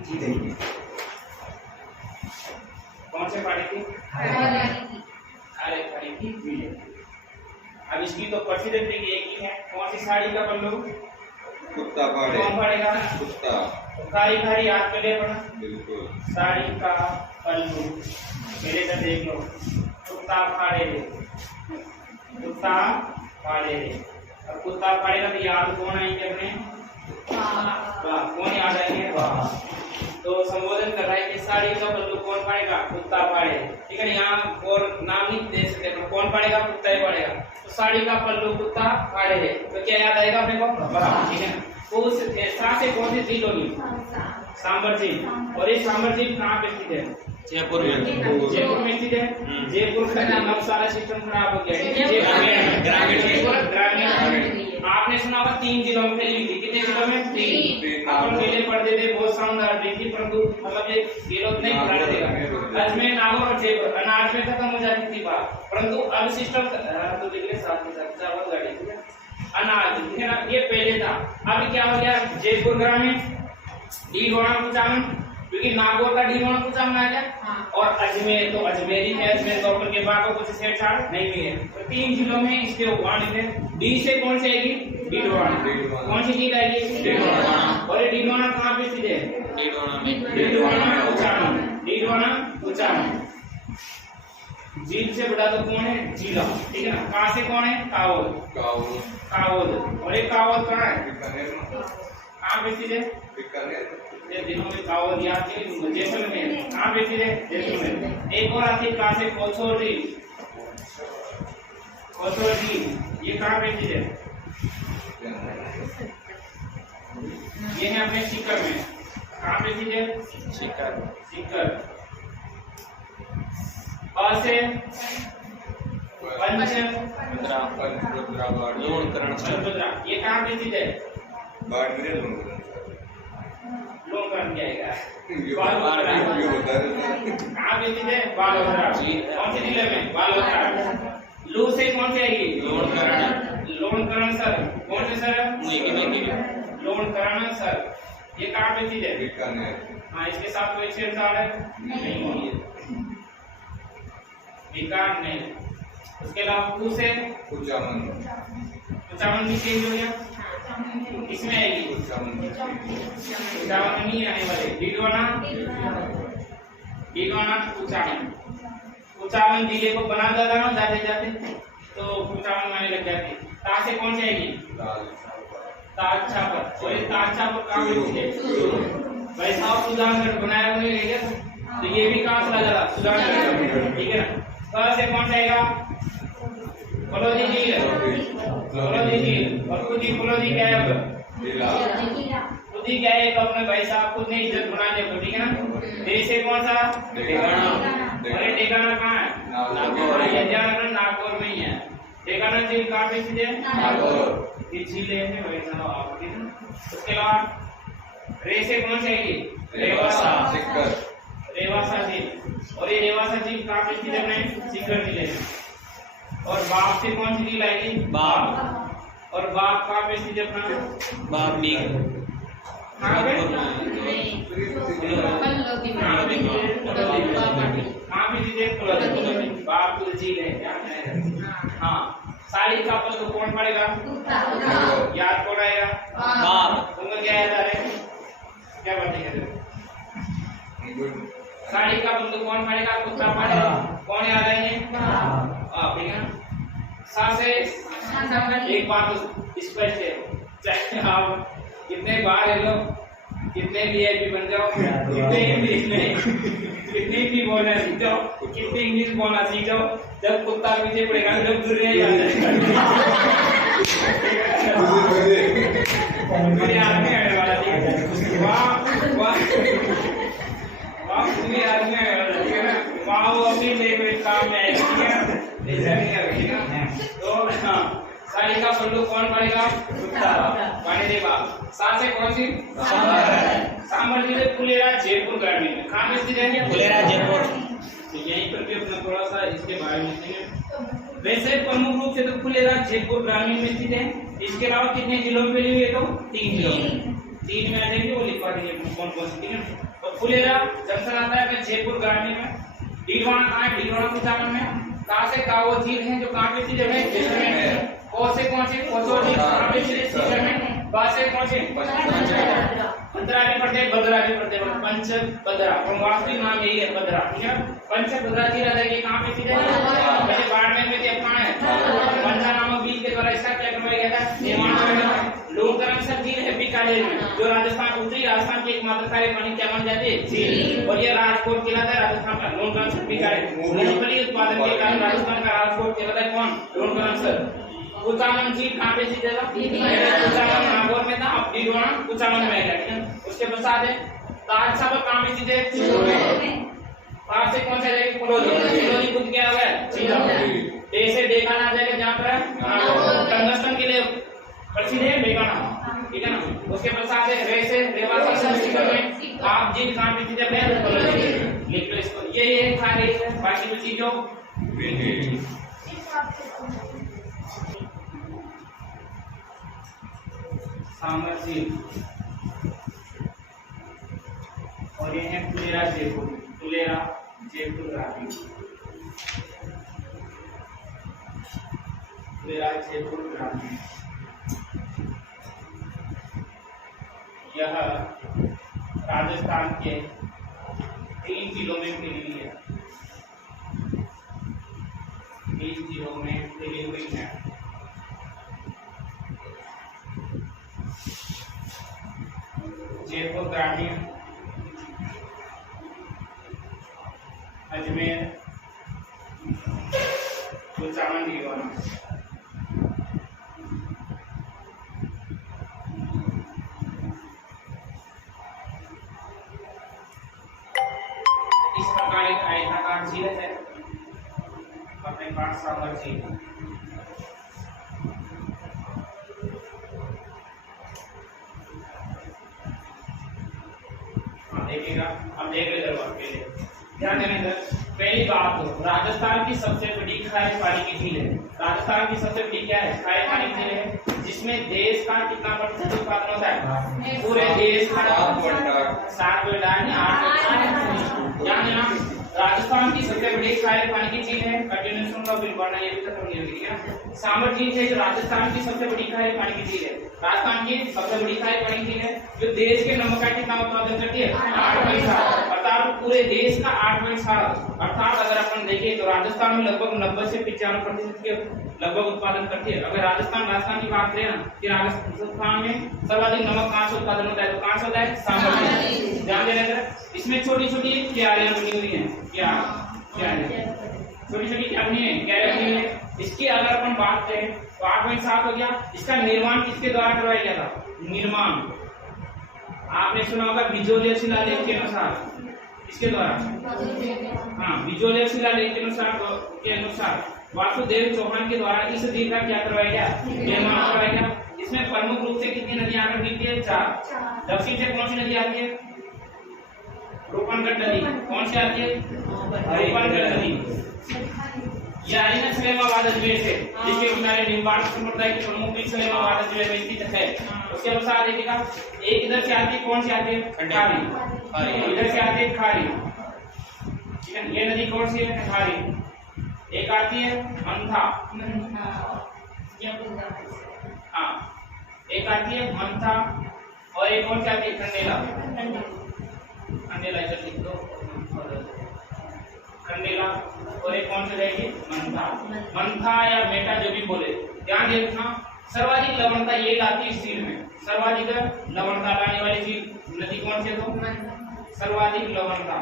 जी देंगे। कौन से पाड़े की? अरे पाड़े की जी लेंगे। अब इसकी तो प्रसिद्ध ट्रिक एक ही है। कौन सी साड़ी का पल्लू? कुत्ता पाड़े। कौन पड़ेगा? कुत्ता। कारी कारी याद कर ले पड़ा। बिल्कुल। साड़ी का पल्लू मेरे से देख लो। कुत्ता फाड़े रे, कुत्ता फाड़े रे। अब कुत्ता फाड़ेगा तो याद कौन आएंगे अपने? वाह। कौन याद आएंगे? वाह। तो संबोधन कर रहा है कि साड़ी का पल्लू कौन फाड़ेगा? कुत्ता फाड़े। ठीक है ना? यहाँ और नाम नहीं दे सकते, तो कौन फाड़ेगा? कुत्ता ही फाड़ेगा। तो साड़ी का पल्लू कुत्ता फाड़े रे, तो क्या याद आएगा अपने को? वाह। ठीक है ना? तो उस सा से कौन सी झील होगी? सांबर झील। और ये सांबर झील कहाँ पे स्थित है? जयपुर में। जयपुर में स्थित है। जयपुर का नाम सारा सिस्टम खराब हो गया। ग्रामीण। आपने सुना होगा 3 जिलों में फैली हुई थी। कितने जिलों में? 3। अपन पहले पढ़ते थे, बहुत शानदार थी, परंतु मतलब ये लोग नहीं पढ़ा देगा। अजमेर, नागौर और जयपुर अनाज में खत्म हो जाती थी बात, परंतु अब सिस्टम तो देखिए साथ के साथ चावल गाड़ी, ठीक है, अनाज, ठीक है ना, ये पहले था। अब क्या हो गया? जयपुर ग्रामीण, डीडवाना कुचामन, क्योंकि नागौर का डीडवाना कुचामन आ गया। और अजमेर तो अजमेरी है, अजमेर डॉक्टर के बाद कुछ छेड़छाड़ नहीं हुई है। तो 3 जिलों में इसके उगान है। डी से कौन सी आएगी? डीडवाना। कौन सी चीज आएगी? डीडवाना। और ये डीडवाना कहाँ पे स्थित है? डीडवाना कुचामन। डीडवाना कुचामन। झील से बड़ा तो कौन है? जिला, ठीक है ना? कहाँ से कौन है? कावद। कावद। और ये कावद कहाँ है? कहाँ पे स्थित है? ये दिनों में कावद याद के जैसलमेर। कहाँ पे स्थित है? जैसलमेर। एक और आती है कहाँ से? कोसोरी। कोसोरी ये कहाँ पे स्थित है? ये है अपने सीकर में। कहाँ पे स्थित है? सीकर। सीकर। और से पंच ये कहाँ पे स्थित है? लोकरण जाएगा। कहाँ पे स्थित है? बालोतरा। कौन से जिले में? बालोतरा। लू से कौन से आएगी? लोणकरण। लोणकरण सर। कौन से सर? लोणकरण सर। ये कहाँ पे स्थित है? हाँ, इसके साथ कोई छेड़छाड़ है? नहीं है। विकार नहीं। उसके अलावा कु से कुचामन। कुचामन भी चेंज हो गया। इसमें आएगी कुचामन नहीं आने वाले। डीडवाना। डीडवाना कुचामन। कुचामन जिले को बना देता ना जाते जाते, तो कुचामन आने लग जाती। ता से कौन सी आएगी? ताज छापर। और ये ताज छापर कहाँ पे है? वैसा सुजानगढ़ बनाया हुआ है, तो ये भी कहाँ से लगा? सुजानगढ़, ठीक है ना? क से कौन जाएगा? फलोदी झील। फलोदी झील। और खुद ही फलोदी क्या है? खुद ही क्या है? अपने भाई साहब खुद ने इज्जत बना दिया, ठीक है ना? देश से कौन सा? अरे ठिकाना कहाँ है? नागौर। ये ध्यान नागौर में ही है। ठिकाना झील कहाँ पे स्थित है? नागौर। ये झीलें हैं वैसा आप, ठीक है? उसके अलावा रे से कौन सी आएगी? रेवासा। रेवासा झील। और ये रेवासा झील कहाँ पे स्थित है? सीकर जिले में। और बाप से कौन सी झील आएगी? बाप। और बाप कहाँ पे स्थित है अपना? बाप नीक कहाँ पे? बाप तो झील है। हाँ, साड़ी का पल्लू कौन पड़ेगा? याद कौन आएगा? बाप। तुमको क्या याद आ रहा है? क्या बातें कर रहे हो? साड़ी का पल्लू कौन पड़ेगा? कुत्ता पड़ेगा। कौन याद आएंगे? आप, ठीक है ना? सा से एक बात स्पष्ट है, चाहे आप कितने बार ले लो, कितने वीआईपी बन जाओ, कितने इंग्लिश नहीं, कितनी भी बोलना सीख जाओ, कितनी इंग्लिश बोलना सीख जाओ, जब कुत्ता पीछे पड़ेगा, जब दुनिया याद आएगा। आदमी आने वाला, वाह वाह वाह, पूरी आदमी आने वाला, ठीक है ना? वहाँ वो अपनी लैंग्वेज काम में आएगा, ठीक है ना? ठीक है? तो हाँ, साड़ी का पल्लू कौन पड़ेगा? कुत्ता पानी देगा। साथ से कौन सी? सांबर जिले फुलेरा जयपुर ग्रामीण में। कहाँ पे स्थित है? फुलेरा जयपुर। तो यहीं पर भी अपना थोड़ा सा इसके बारे में देखेंगे। वैसे प्रमुख रूप से तो फुलेरा जयपुर ग्रामीण में स्थित है। इसके अलावा कितने जिलों में फैली हुई है? तो 3 जिलों में। 3 में आ जाएगी, वो लिखवा देंगे कौन कौन सी, ठीक है। तो फुलेरा जंक्शन आता है जयपुर ग्रामीण में। डीडवाना कहाँ है? डीडवाना कुचामन में। कहाँ से का वो झील है जो कहाँ पे स्थित है? जैसलमेर में। कौन से कोसो झील कहाँ पे स्थित है? में। कहाँ से कौन से? पंचभद्रा भी पढ़ते हैं, भद्रा भी पढ़ते हैं, पंचभद्रा, वास्तविक नाम यही है भद्रा, ठीक है। पंचभद्रा झील आ जाएगी, कहाँ पे स्थित है? पहले बाड़मेर में थे, कहाँ है? पंचा नामक बीज के द्वारा इसका क्या करवाया गया था? निर्माण कराया गया था। लोकरंग झील है बीकानेर में, जो राजस्थान उत्तरी राजस्थान के एकमात्र खारे पानी क्या मान जाते हैं? झील। और ये राजकोट कहलाता है राजस्थान का लोकरंग बीकानेर। मूंगफली उत्पादन के कारण राजस्थान का राजकोट कहलाता है कौन? लोकरंग। कुचामन झील कहाँ पे स्थित है? कुचामन नागौर में था, अब डीडवाना कुचामन में है, ठीक है। उसके पश्चात है ताजसागर कहाँ पे स्थित है? पास से कौन सा जाएगा? कुलोली खुद क्या है? सीधा ऐसे डेकाना आ जाएगा जहाँ पर टंगस्टन के लिए प्रसिद्ध है डेकाना, ठीक है ना। उसके पश्चात है रे से रेवासा संस्कृत में आप जिन कहाँ पे स्थित है? लिख लो इसको, ये था रे है, बाकी तो चीजों सामर झील और ये है फुलेरा जयपुर, फुलेरा जयपुर ग्रामीण, फुलेरा जयपुर ग्रामीण। यह राजस्थान के 3 जिलों में फैली हुई है, 3 जिलों में फैली हुई है। जयपुर ग्रामीण, अजमेर, कुचामन, डीडवाना। इस प्रकार एक आयताकार झील है अपने पास सागर झील। देखिएगा, अब देख रहे पहले ध्यान देना इधर। पहली बात तो राजस्थान की सबसे बड़ी खारे पानी की झील है। राजस्थान की सबसे बड़ी क्या है? खारे पानी की झील है, जिसमें देश का कितना प्रतिशत उत्पादन होता है? पूरे देश का 7.8। ध्यान देना, राजस्थान की सबसे बड़ी खारे पानी की झील है। कंटिन्यूएशन का बिल पढ़ना, ये भी खत्म नहीं होगी, ठीक है। सामर झील है जो राजस्थान की सबसे बड़ी खारे पानी की झील है। राजस्थान की सबसे बड़ी खारे पानी की झील है जो देश के नमक का कितना उत्पादन करती है? 8.7, अर्थात पूरे देश का 8.7। अर्थात अगर अपन देखें तो राजस्थान में लगभग 90 से 95% के लगभग उत्पादन करती है। अगर राजस्थान की बात करें ना कि राजस्थान में सर्वाधिक नमक कहाँ से उत्पादन होता है? तो कहाँ से होता है? सामर। ध्यान देना जरा, इसमें छोटी छोटी क्यारियां बनी हुई है। क्या छोटी छोटी क्या बनी है? क्यारियां बनी है। इसकी अगर अपन बात करें तो 8.7 हो गया। इसका निर्माण किसके द्वारा करवाया गया था? निर्माण आपने सुना होगा बिजोलिया शिलालेख के अनुसार। इसके द्वारा, हाँ, बिजोलिया शिलालेख के अनुसार वासुदेव चौहान के द्वारा इस झील का क्या करवाया गया? निर्माण करवाया गया। इसमें प्रमुख रूप से कितनी नदियां आकर मिलती है? 4। दक्षिण से कौन सी नदी आती है? रूपनगढ़ नदी। कौन सी आती है? रूपनगढ़ नदी। यह आई ना सलेमाबाद अजमेर से, जिसके किनारे निम्बाड़ संप्रदाय के प्रमुख भी सलेमाबाद अजमेर में स्थित है। उसके अनुसार देखिएगा, एक इधर से आती है, कौन सी आती है? खारी। इधर से आती है खारी, ठीक है। ये नदी कौन सी है? खारी। एक आती है मंथा, हाँ, एक आती है मंथा, और एक कौन सी आती है? खंडेला। खंडेला इधर लिख दो, खंडेला। और एक कौन सी रहेगी? मंथा। मंथा या मेटा जो भी बोले, ध्यान रखना। सर्वाधिक लवणता ये लाती है इस झील में। सर्वाधिक लवणता लाने वाली झील नदी कौन सी है? तो सर्वाधिक लवणता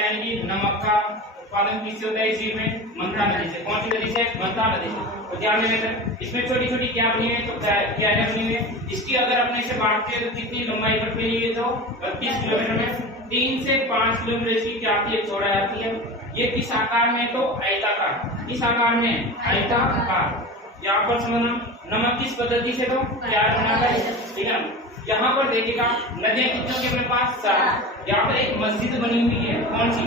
यानी कि नमक का उत्पादन किससे होता है इस झील में? मंथा नदी से। कौन सी नदी से? मंथा नदी से। तो ध्यान देना, इसमें छोटी छोटी क्या बनी है? तो क्यारियां बनी हुई है। इसकी अगर अपने से बात करें तो कितनी लंबाई पर फैली हुई है? तो 32 किलोमीटर में 3 से 5 किलोमीटर इसकी क्या आती है? चौड़ाई आती है। ये किस आकार में? तो आयताकार। किस आकार में? आयताकार। यहाँ पर समझना, नमक किस पद्धति से? तो क्यार बनाता है, ठीक है। यहाँ पर देखिएगा नदियां कितनी होंगी अपने पास? 4। यहाँ पर एक मस्जिद बनी हुई है, कौन सी?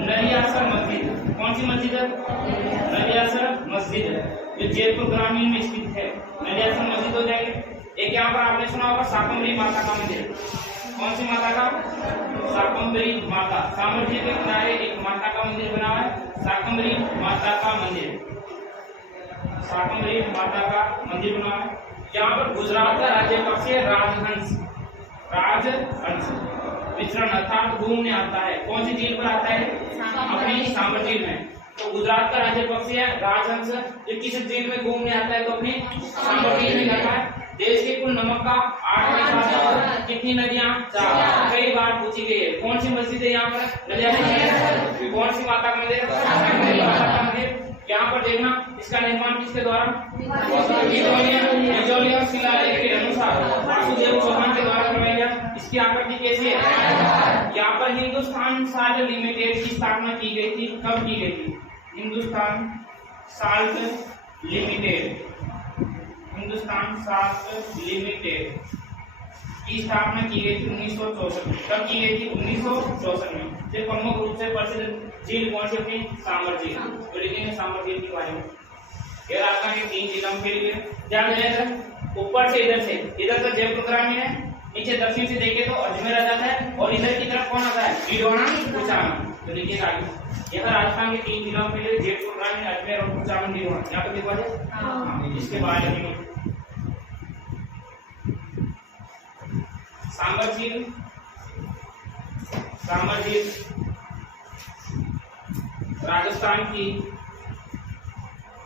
नरियासर मस्जिद। कौन सी मस्जिद है? नरियासर मस्जिद, जो जयपुर ग्रामीण में स्थित है। नरियासर मस्जिद हो जाएगी। एक यहाँ पर आपने सुना होगा शाकंभरी माता का मंदिर। कौन सी माता का? शाकंभरी माता। सामर झील के किनारे एक माता का मंदिर बना हुआ है, शाकंभरी माता का मंदिर। शाकंभरी माता का मंदिर बना हुआ है। यहाँ पर गुजरात का राज्य पक्षी है राजहंस। राजहंस विचरण अर्थात घूमने आता है। कौन सी झील पर आता है? अपनी सामर झील में। तो गुजरात का राज्य पक्षी है राजहंस। ये किस झील में घूमने आता है? तो अपनी सामर झील में करता है। देश के कुल नमक का 8 कितनी नदियां? 4। कई बार पूछी गई है। कौन सी मस्जिद है यहाँ पर? नदियां। कौन सी माता का मंदिर? माता का मंदिर। यहाँ पर देखना, इसका निर्माण किसके द्वारा? बिजौलिया शिलालेख के अनुसार वासुदेव चौहान के द्वारा करवाया गया। इसकी आकृति कैसी है? यहाँ पर हिंदुस्तान साल्ट लिमिटेड की स्थापना की गई थी। कब की गई थी? Hindustan salt limited, Hindustan salt limited की स्थापना की गई थी 1964 में। कब की गई थी? 1964 में। जो प्रमुख रूप से प्रसिद्ध झील कौन सी थी? सामर झील। तो लिखेंगे सामर झील के बारे में। ये राजस्थान के 3 जिलों के लिए ध्यान देना। ऊपर से इधर से जयपुर ग्रामीण है, नीचे दक्षिण से देखे तो अजमेर आ जाता है, और इधर की तरफ कौन आता है? डीडवाना, कुचामन। तो देखिएगा आगे, यह राजस्थान के 3 जिलों के लिए जयपुर ग्रामीण, अजमेर और कुचामन, डीडवाना। यहाँ पे देखा जाए इसके बारे में। सामर झील, सामर झील राजस्थान की,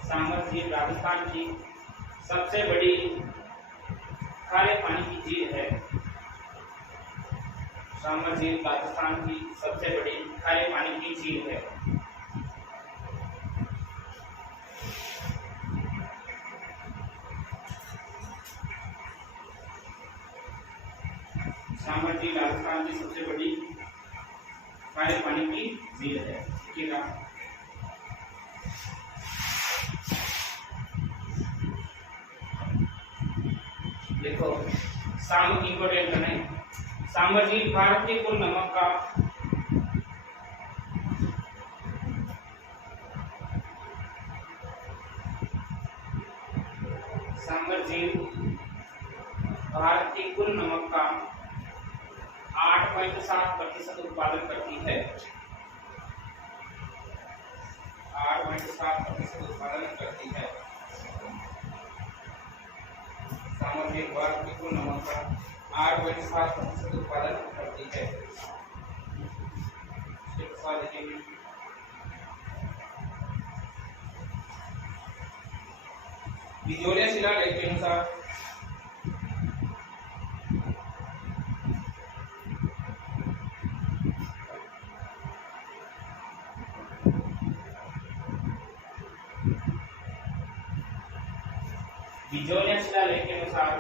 सामर झील राजस्थान की सबसे बड़ी खारे पानी की झील है। सामर झील राजस्थान की सबसे बड़ी खारे पानी की झील है। सामर झील राजस्थान की सबसे बड़ी खारे पानी की झील है। ठीक है, देखो साम इंपोर्टेंट करना है। सामर झील भारत के कुल नमक का सामर झील भारत के कुल नमक का 8.7% उत्पादन करती है। 8.7% उत्पादन करती है। सामर झील भारत के कुल नमक का 8.7% उत्पादन करती है। बिजौलिया शिलालेख के अनुसार बिजौलिया शिलालेख के अनुसार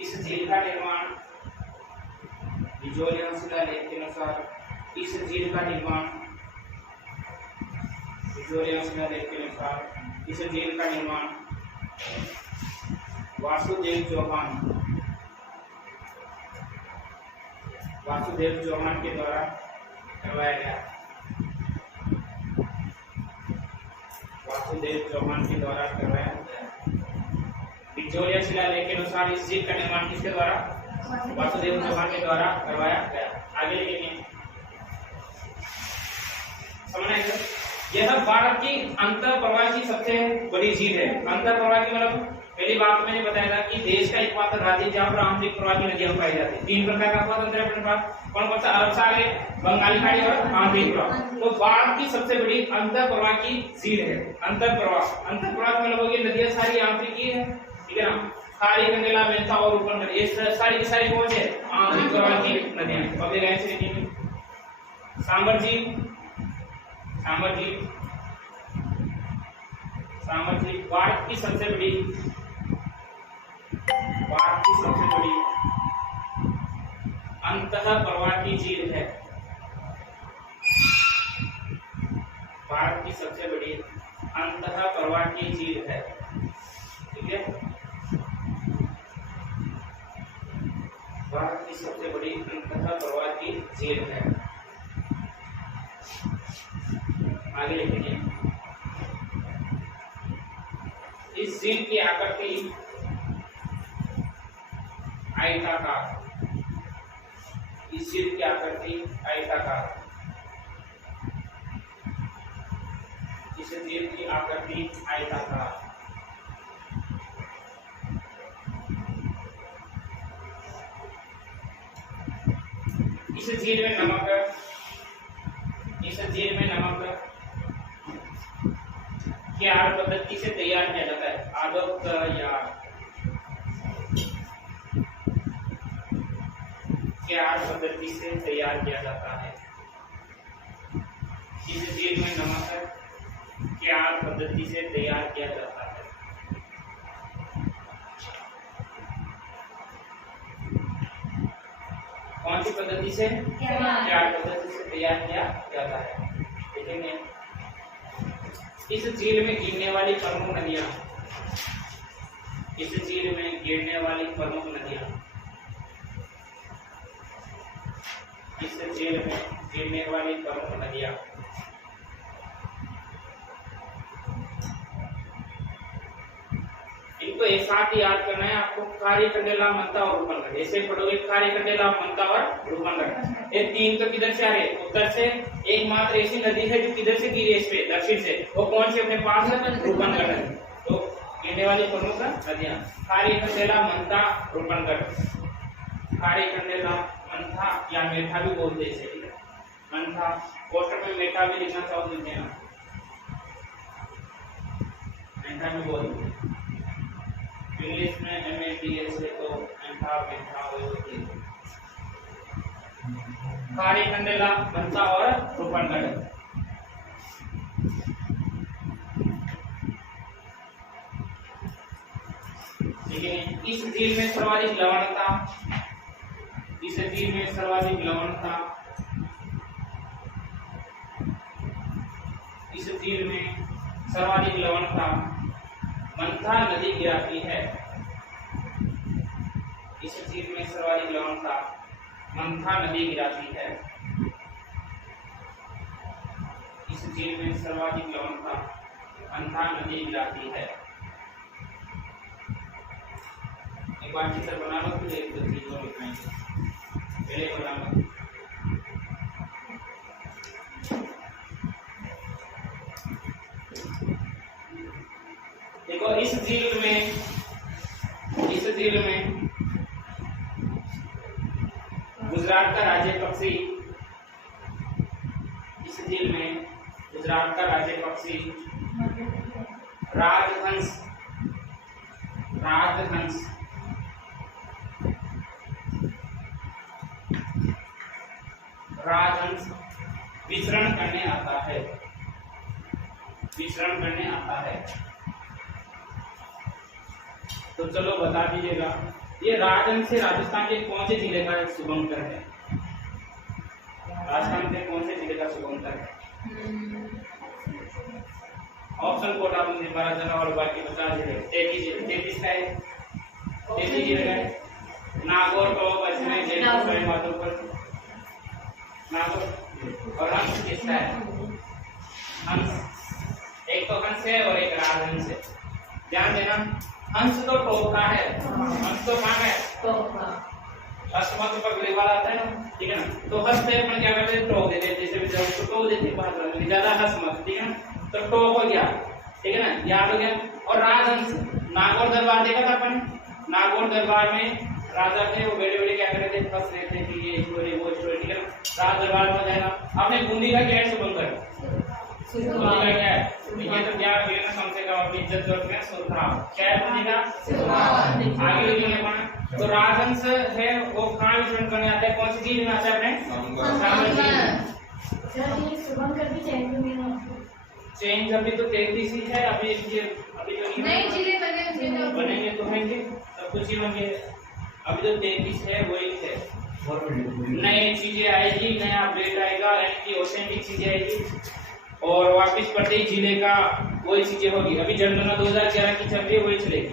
इस झील का निर्माण, बिजौलिया शिलालेख के अनुसार इस झील का निर्माण, बिजौलिया शिलालेख के अनुसार इस झील का निर्माण वासुदेव चौहान के द्वारा करवाया गया। वासुदेव चौहान के द्वारा करवाया गया। बिजौलिया शिलालेख के अनुसार इस झील का निर्माण किसके द्वारा? वासुदेव चौहान के द्वारा करवाया गया। आगे लिखेंगे, समझना है। यह भारत की अंतर प्रवाह की सबसे बड़ी झील है। अंतर प्रवाह की मतलब पहली बात मैंने बताया था कि देश का एकमात्र राज्य जहाँ पर आंतरिक प्रवाह की नदियां पाई जाती है। 3 प्रकार का स्वतंत्र प्रवाह, कौन कौन सा? अरब सागर, बंगाली खाड़ी और आंतरिक प्रवाह। तो भारत की सबसे बड़ी अंतर प्रवाह की झील है। अंतर प्रवाह मतलब होगी नदियां सारी आंतरिक ही है, ठीक है ना? खाड़ी, गंगेला, मेलता और ऊपर ये सारी की सारी कौन है? आंतरिक प्रवाह की नदियां। अब ऐसे लिखेंगे, सामर झील भारत की सबसे बड़ी अंतः प्रवाही झील है। भारत की सबसे बड़ी अंतः प्रवाही झील है। ठीक है, भारत की सबसे बड़ी अंतः प्रवाही झील है। आगे लिखेंगे, इस झील की आकृति आयताकार, इस झील की आकृति आयताकार, इस झील की आकृति आयताकार। इस झील में नमक, इस झील में नमक क्यार पद्धति से तैयार किया जाता है। आदो तैयार, क्यार पद्धति से तैयार किया जाता है। इस झील में नमक क्यार पद्धति से तैयार किया जाता है। कौन सी पद्धति से? क्यार पद्धति से तैयार किया जाता है। देखेंगे इस झील में गिरने वाली प्रमुख नदियां, इस झील में गिरने वाली प्रमुख नदियां, इस झील में गिरने वाली प्रमुख नदियां, इनको एक साथ याद करना है आपको। खारीकंडेला, मंता और रूपनगढ़, ऐसे पढ़ोगे खारीकंडेला, मंता और रूपनगढ़। ये तीन तो किधर से आ रहे? उत्तर से। एकमात्र ऐसी नदी है जो किधर से गिरी है? इस पे दक्षिण से। वो कौन सी अपने पास है? रूपनगढ़ नदी। तो गिरने वाली प्रमुख नदियां खारीकंडेला, मंता, रूपनगढ़। खारीकंडेला, मंथा या मेठा भी बोलते हैं, मंथा। पोस्टर में मेठा भी लिखना चाहो तो देना, मेठा भी बोलते हैं। इंग्लिश में MATH है तो मेठा, मेठा होती है। खारीकंडेला, मंथा और रूपनगढ़। ठीक है। इस झील में सर्वाधिक लवणता, इस झील में सर्वाधिक लवणता, इस झील में सर्वाधिक लवणता मंथा नदी गिराती है। इस झील में सर्वाधिक लवणता मंथा नदी गिराती है। इस झील में सर्वाधिक लवणता मंथा नदी गिराती है। एक बार चित्र बना लो, फिर एक दो चीज और लिखाएंगे। पहले बना लो। देखो इस झील में, इस झील में गुजरात का राज्य पक्षी, इस झील में गुजरात का राज्य पक्षी राजहंस, राजहंस राजहंस विचरण करने आता है, विचरण करने आता है। तो चलो बता दीजिएगा, ये राजहंस से राजस्थान के कौन से जिले का शुभंकर है? राजस्थान के कौन से जिले का शुभंकर है? ऑप्शन कोड आप मुझे 12 जना और बाकी 50 जिले। 33 का है, 33 जिले का है। नागौर, टोंक, अजमेर, जयपुर, माधोपुर, नागौर। और हंस किसका है? हंस, एक तो हंस है और एक राजहंस है। ध्यान देना, हंस तो टोक का है, हंस तो कहाँ है? टोक का। हंस पर गले वाला आता है ना, ठीक है ना। तो हंस पे अपन क्या करते हैं? टोक देते हैं। जैसे भी जब टोक देते हैं बाहर, ज्यादा हंस मत, ठीक है ना। तो टोक हो गया, ठीक है ना, याद हो गया। और राजहंस, नागौर दरबार देखा था अपन। नागौर दरबार में राजा थे, वो बड़े बड़े क्या करते थे? फंस रहे थे कि ये स्टोरी वो स्टोरी, ठीक है ना। राज दरबार में जाना। अपने बूंदी का क्या है शुभंकर? बूंदी का क्या है? ये तो क्या है ना, कम से कम अपनी इज्जत जो है सुरक्षा। क्या है बूंदी का? आगे लिखेंगे अपन। तो राजहंस है वो कहाँ विचरण करने आता है? कौन सी झील में आता है? अपने शुभंकर भी चेंज अभी तो 33 ही है। अभी तो नहीं जिले बनेंगे तो होंगे, सब कुछ ही होंगे। अभी तो 33 है, वही है। नई चीजें आएगी, नया अपडेट आएगा, यानी कि ऑथेंटिक चीजें आएगी और वापस प्रत्येक जिले का वही चीजें होगी। अभी जनगणना 2011 की चल रही है, वही चलेगी।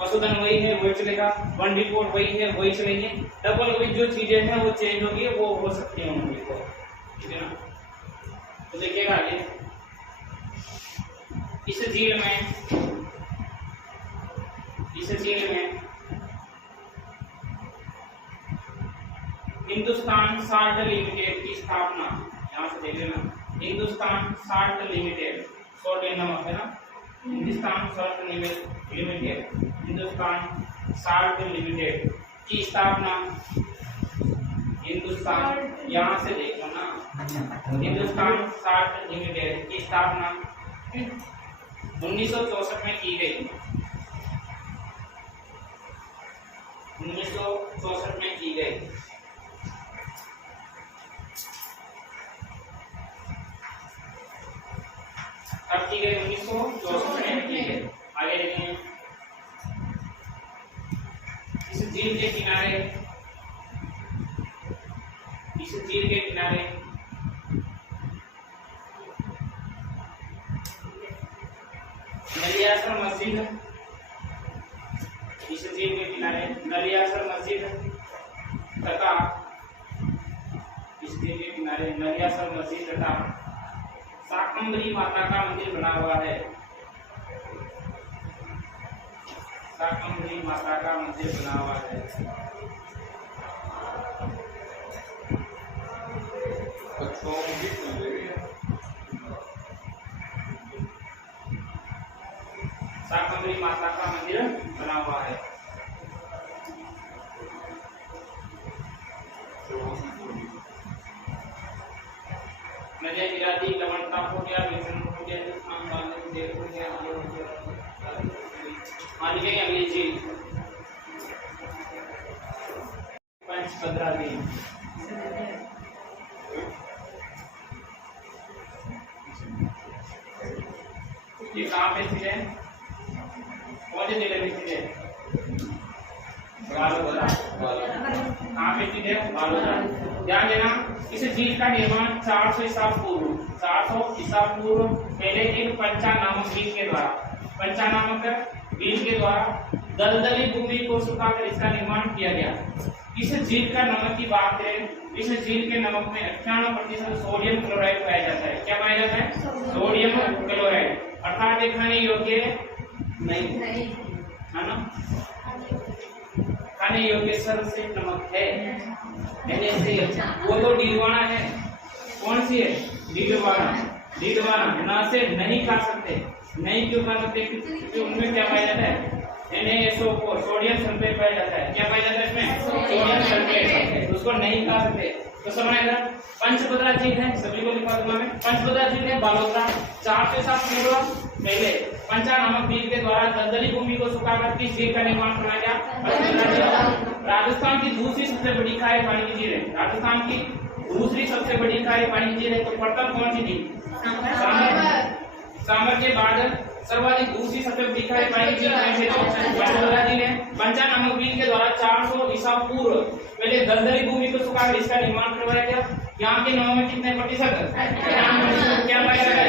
पशुधन वही है, वही चलेगा। वन रिपोर्ट वही है, वही चलेगी। डबल अभी जो चीजें हैं वो चेंज होगी, वो हो सकती है उनकी, ठीक है ना। तो देखिएगा आगे, इस झील में, इस झील में हिंदुस्तान साल्ट लिमिटेड की स्थापना, यहाँ से देख लेना, Hindustan salt limited, salt and नमक है ना, Hindustan salt limited, Hindustan salt limited की स्थापना, हिंदुस्तान, यहाँ से देखो ना, हिंदुस्तान साल्ट लिमिटेड की स्थापना 1964 में की गई, 1964 में की गई। कब की गई? 1964 में की गई। आगे देखेंगे, इस झील के किनारे, इस झील के किनारे नलियासर मस्जिद, इस झील के किनारे नलियासर मस्जिद तथा इस झील के किनारे नलियासर मस्जिद तथा शाकंभरी माता का मंदिर बना हुआ है, शाकंभरी माता का मंदिर बना हुआ है। शाकंभरी माता का मंदिर बना हुआ है। नदियाँ गिराती, लवणता हो गया, मिश्रण हो गया, देर हो गया, मान लीजिए अगली चीज पंचभद्रा झील, ये कहाँ पे स्थित है? कौन से जिले में स्थित है? बालोदा। कहाँ पे स्थित है? बालोदा। ध्यान देना, इस झील का निर्माण 400 ईसा पूर्व, 400 ईसा पूर्व पहले एक पंचा नामक बीज के द्वारा, पंचा नामक बीज के द्वारा दलदली भूमि को सुखाकर इसका निर्माण किया गया। इस झील का नमक की बात करें, इस झील के नमक में 98% सोडियम क्लोराइड पाया जाता है। क्या पाया जाता है? सोडियम क्लोराइड, अर्थात ये खाने योग्य नहीं है ना, खाने योग्य सर्वश्रेष्ठ नमक है। वो तो डीडवाना है, कौन सी है? डीडवाना, डीडवाना ना से नहीं खा सकते, नहीं क्यों खा सकते? क्योंकि उनमें क्या पाया जाता है? NaSO4, सोडियम सल्फेट पाया जाता है। क्या पाया जाता है इसमें? सोडियम सल्फेट, उसको नहीं खा सकते। तो समझ आएगा। पंचभद्रा झील है, सभी को लिखवा दूंगा मैं, पंचभद्रा झील है बालोदा, 400 ईसा पूर्व पहले पंचा नामक बीज के द्वारा दलदली भूमि को सुखाकर किस झील का निर्माण कराया गया? पंचभद्रा झील। राजस्थान की दूसरी सबसे बड़ी खारे पानी की झील है, राजस्थान की दूसरी सबसे बड़ी खारे पानी की झील है। तो प्रथम कौन सी थी? सांभर के बाद सर्वाधिक दूसरी सबसे बड़ी खारे पानी की झील पंचभद्रा झील है। पंचा नामक बीज के द्वारा 400 ईसा पूर्व पहले दलदली भूमि को सुखाकर इसका निर्माण करवाया गया। यहाँ के नमक में कितने प्रतिशत? क्या पाया जाता है?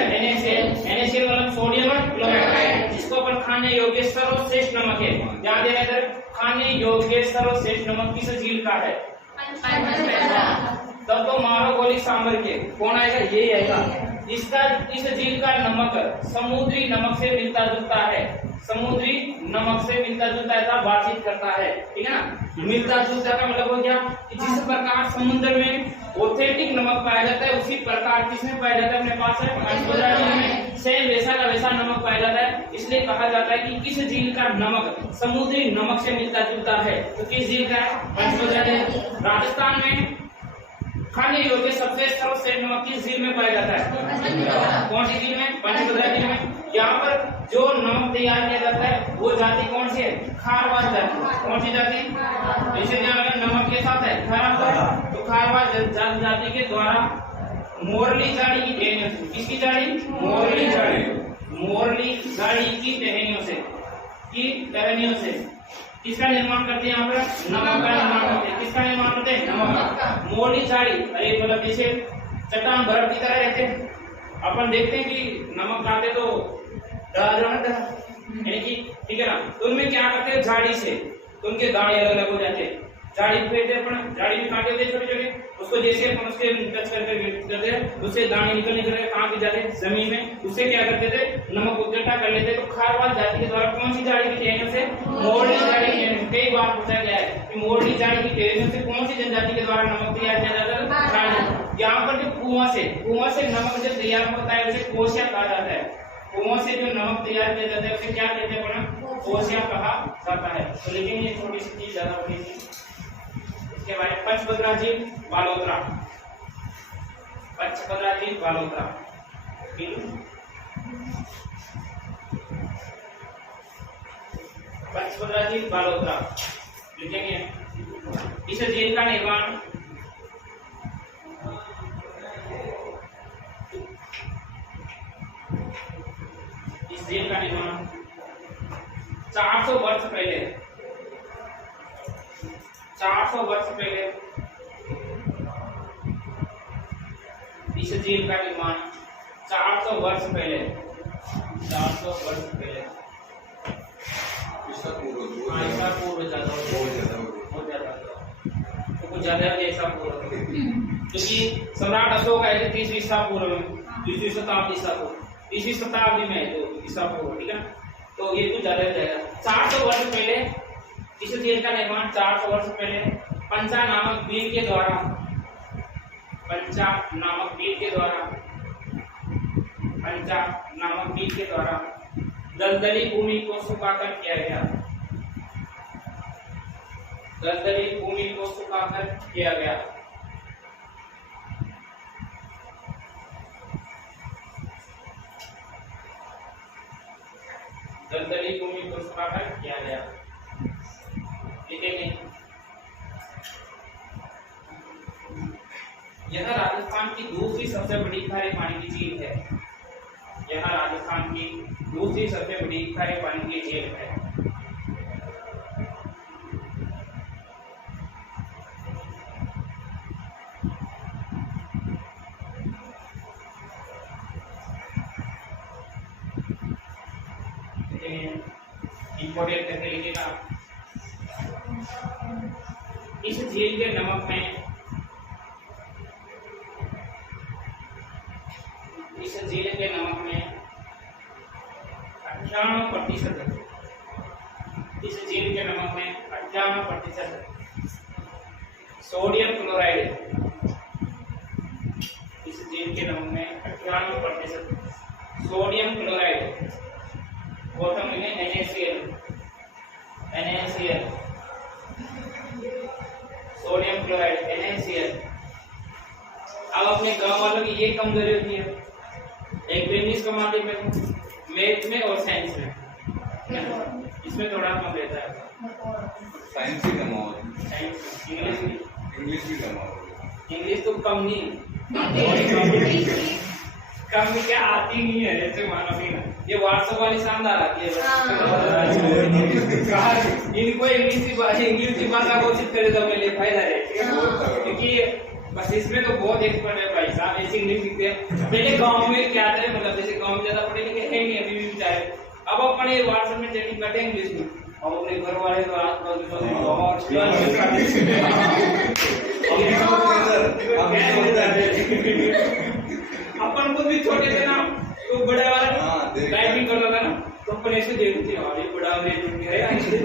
NaCl मतलब सोडियम क्लोराइड, जिसको अपन खाने योग्य सर्वश्रेष्ठ नमक है। ध्यान देना इधर, खाने योग्य सर्वश्रेष्ठ नमक किस झील का है? तब तो मारोगोलिक सांभर के कौन आएगा? यही आएगा। इसका, इस झील का नमक समुद्री नमक से मिलता जुलता है, समुद्री नमक से मिलता जुलता ऐसा बातचीत करता है, ठीक है ना। मिलता जुलता का मतलब हो गया कि जिस प्रकार समुद्र में ऑथेंटिक नमक पाया जाता है, उसी प्रकार किसमें पाया जाता है? अपने पास है पंचभद्रा झील में सेम वैसा का वैसा नमक पाया जाता है। इसलिए कहा जाता है कि किस झील का नमक समुद्री नमक से मिलता जुलता है। तो किस झील का है? पंचभद्रा झील। राजस्थान में खाने योग्य सबसे सर्वश्रेष्ठ नमक किस झील में पाया जाता है? कौन सी झील में? पंचभद्रा झील में। यहाँ पर जो नमक तैयार किया जाता है वो जाति कौन सी है? खारवाल जाति। कौन सी जाति? जैसे नमक के साथ है खारवाल, तो खारवाल जाति के द्वारा मोरली झाड़ी की टहनियों से, किसकी झाड़ी? मोरली झाड़ी, मोरली झाड़ी की टहनियों से किसका निर्माण करते हैं? यहाँ पर नमक का निर्माण करते हैं। किसका निर्माण करते हैं? नमक। मोरली झाड़ी, अरे मतलब जैसे चट्टान बर्फ की तरह रहते हैं, अपन देखते हैं कि नमक खाते तो यानी कि, ठीक है ना। तो उनमें क्या करते हैं? झाड़ी से, तो उनके दाने अलग अलग हो जाते हैं। झाड़ी फेंकते अपन, झाड़ी भी काटे होते छोटे छोटे, उसको जैसे अपन उसके टच करते उससे दाने निकल कहाँ भी जाते जमीन में, उससे क्या करते थे नमक इकट्ठा कर लेते। तो खारवाल जाति के द्वारा कौन सी झाड़ी की टहनियों से? मोरनी झाड़ी की टहनियों। कई बार पूछा गया है कि मोरनी झाड़ी की टहनियों से कौन सी जनजाति के द्वारा नमक तैयार किया जाता है? यहाँ पर जो कुआं से नमक जब तैयार होता है उसे कोशिया कहा जाता है। कुआं से जो नमक तैयार किया जाता है उसे क्या कहते हैं बना? कोशिया कहा जाता है। तो लेकिन ये छोटी सी चीज ज्यादा बड़ी थी। इसके बाद पंचभद्रा झील बालोतरा, पंचभद्रा झील बालोतरा, पंचभद्रा झील बालोतरा लिखेंगे। इस झील का निर्माण इस झील का निर्माण 400 वर्ष पहले, 400 वर्ष पहले इस झील का निर्माण 400 वर्ष पहले, 400 वर्ष पहले इसका पूर्व ऐसा पूर्व ज्यादा बहुत ज्यादा तो कुछ ज्यादा ऐसा पूर्व, क्योंकि सम्राट अशोक आए थे 30वीं ईसा पूर्व में, 20वीं शताब्दी ईसा पूर्व, 20वीं शताब्दी में तो ईसा पूर्व, ठीक है। तो ये कुछ ज्यादा जाएगा। 400 वर्ष पहले इस झील का निर्माण 400 वर्ष पहले पंचा नामक वीर के द्वारा, पंचा नामक वीर के द्वारा, पंचा नामक वीर के द्वारा दलदली भूमि को सुखाकर किया गया, दलदली भूमि को सुखाकर किया गया। दलदली भूमि को सुखाकर किया गया, ठीक है नहीं। यह राजस्थान की दूसरी सबसे बड़ी खारे पानी की झील है, यह राजस्थान की दूसरी सबसे बड़ी खारे पानी की झील है। इंपोर्टेंट करके लिखिएगा। इस झील के नमक में, इस झील के नमक में 98%, इस झील के नमक में 98% सोडियम क्लोराइड, इस झील के नमक में 98% सोडियम क्लोराइड, बॉटम में NaCl, NaCl, sodium chloride NaCl। अब अपने गांव वालों की ये कमजोरी होती है, एक तो इंग्लिश कम आती है मैथ में और साइंस में, इसमें थोड़ा कम रहता है। साइंस ही कम हो, साइंस इंग्लिश भी कम हो। इंग्लिश तो कम नहीं, कम क्या आती नहीं है, जैसे मानो भी ना ये व्हाट्सएप वाली शानदार आती है। इनको इंग्लिश की भाषा घोषित करे तो मेरे लिए फायदा है, क्योंकि बस इसमें तो बहुत एक्सपर्ट है भाई साहब, ऐसी इंग्लिश सीखते हैं। पहले गांव में क्या था, मतलब जैसे गांव में ज्यादा पढ़े लिखे है नहीं अभी भी बेचारे, अब अपने व्हाट्सएप में चैटिंग करते हैं इंग्लिश में, और अपने घर वाले तो अपन को भी छोटे थे ना तो बड़े वाला टाइपिंग करता था ना, तो अपन ऐसे देखते हैं ये बड़ा है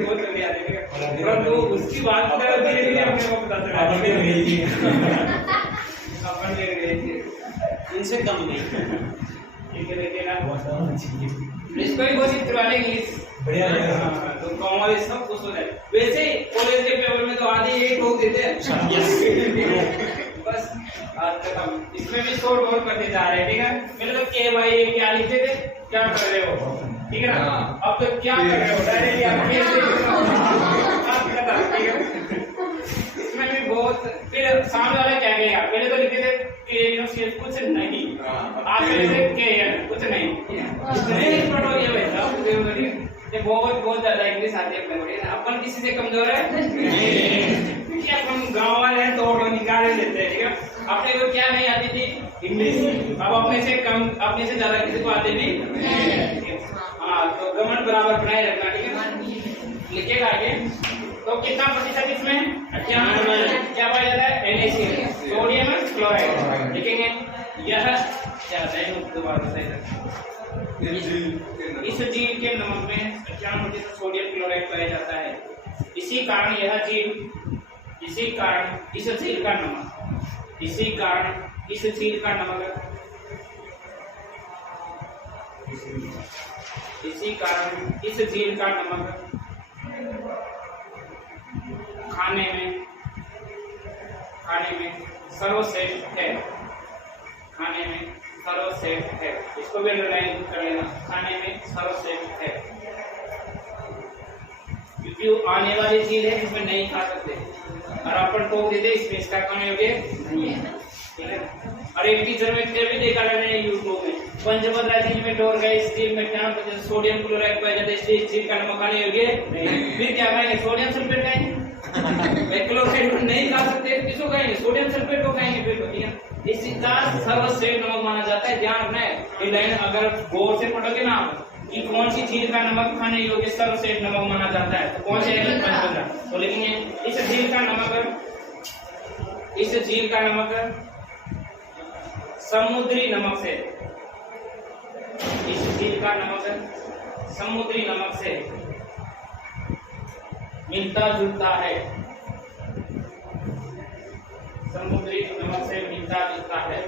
बहुत कमी आ रही है, परंतु उसकी बात धीरे धीरे अपने को पता चला अपन ले रहे थे, इनसे कम नहीं, ठीक है। देखिए ना इसको ही घोषित करवा लेंगे बढ़िया, तो गाँव वाले सब खुश हो जाए। वैसे कॉलेज के पेपर में तो आधे एक ठोक देते हैं बस आज तक। इसमें भी शॉर्ट और करते जा रहे हैं, ठीक है। मैंने तो के भाई क्या लिखते थे, क्या कर रहे हो, ठीक है ना। अब तो क्या कर रहे हो डायरेक्टली आप बता, ठीक है। इसमें भी बहुत, फिर सामने वाला क्या कहेगा, पहले तो लिखते थे के कुछ नहीं, आज लिखते के कुछ नहीं, एक्सपर्ट हो गया भाई साहब। ये बहुत ज्यादा इंग्लिश आती है अपने, अपन किसी से कमजोर है कि अपन गाँव वाले हैं तो निकाल लेते हैं, ठीक है। अपने को क्या नहीं आती थी, इंग्लिश, अब अपने से कम, अपने से ज्यादा किसी को आते भी। हाँ, तो घमंड बराबर बनाए रखना, ठीक है। लिखेगा आगे तो कितना प्रतिशत इसमें 98 क्या पाया जाता है NaCl सोडियम क्लोराइड लिखेंगे यह क्या है दोबारा से इस जीव के नमक में 95% सोडियम क्लोराइड पाया जाता है इसी कारण इस झील का नमक इसी कारण इस झील का नमक खाने में सर्वश्रेष्ठ है इसको भी अंडरलाइन कर लेना खाने में सर्वश्रेष्ठ है क्योंकि आने वाली चीज है इसमें नहीं खा सकते और अपन टोक देते इसमें इसका खाने योग्य नहीं है ठीक है और एक टीचर में भी देखा मैंने यूट्यूब में पंचभद्रा झील में टोर गए इस झील में 98% सोडियम क्लोराइड पाया जाता है इसलिए इस झील का नमक खाने योग्य नहीं फिर क्या खाएंगे सोडियम सल्फेट खाएंगे क्लोराइड नहीं खा सकते किसको खाएंगे सोडियम सल्फेट को खाएंगे फिर ठीक है इसका सर्वश्रेष्ठ नमक माना जाता है ध्यान रखना है ये लाइन अगर गौर से पढ़ोगे ना कि कौन सी झील का नमक खाने योग्य सर्वश्रेष्ठ नमक माना जाता है तो कौन से पंचभद्रा तो लिखेंगे इस झील का नमक समुद्री नमक से इस झील का नमक समुद्री नमक से मिलता जुलता है समुद्री नमक से मिलता जुलता है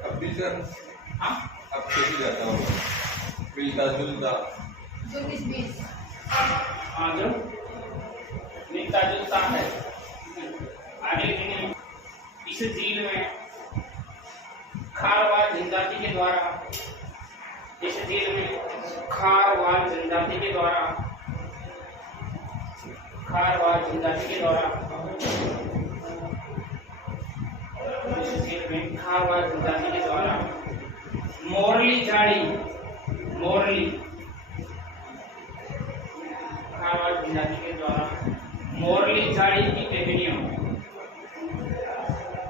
अब भी सर हाँ अब कैसे जाता होगा मिलता जुलता हाँ जो मिलता जुलता है आगे लिखेंगे इस झील में खारवाल जनजाति के द्वारा इस झील में खारवाल जनजाति के द्वारा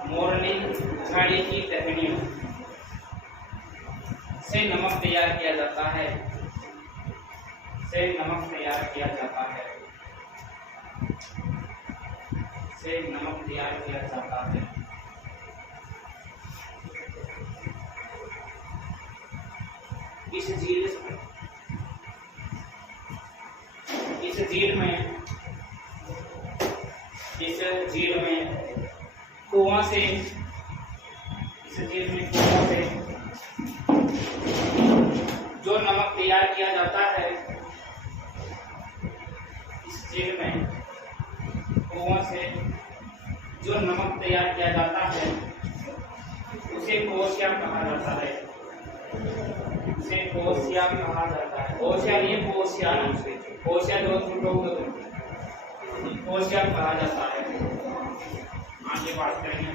मोरली झाड़ी की टहनियों से नमक तैयार किया जाता है इस झील में कुआं से जो नमक तैयार किया जाता है इस झील में कुआं से जो नमक तैयार किया जाता है उसे कोशिया कहा जाता है कोशिया जो कोशिया कहा जाता है आगे बात करेंगे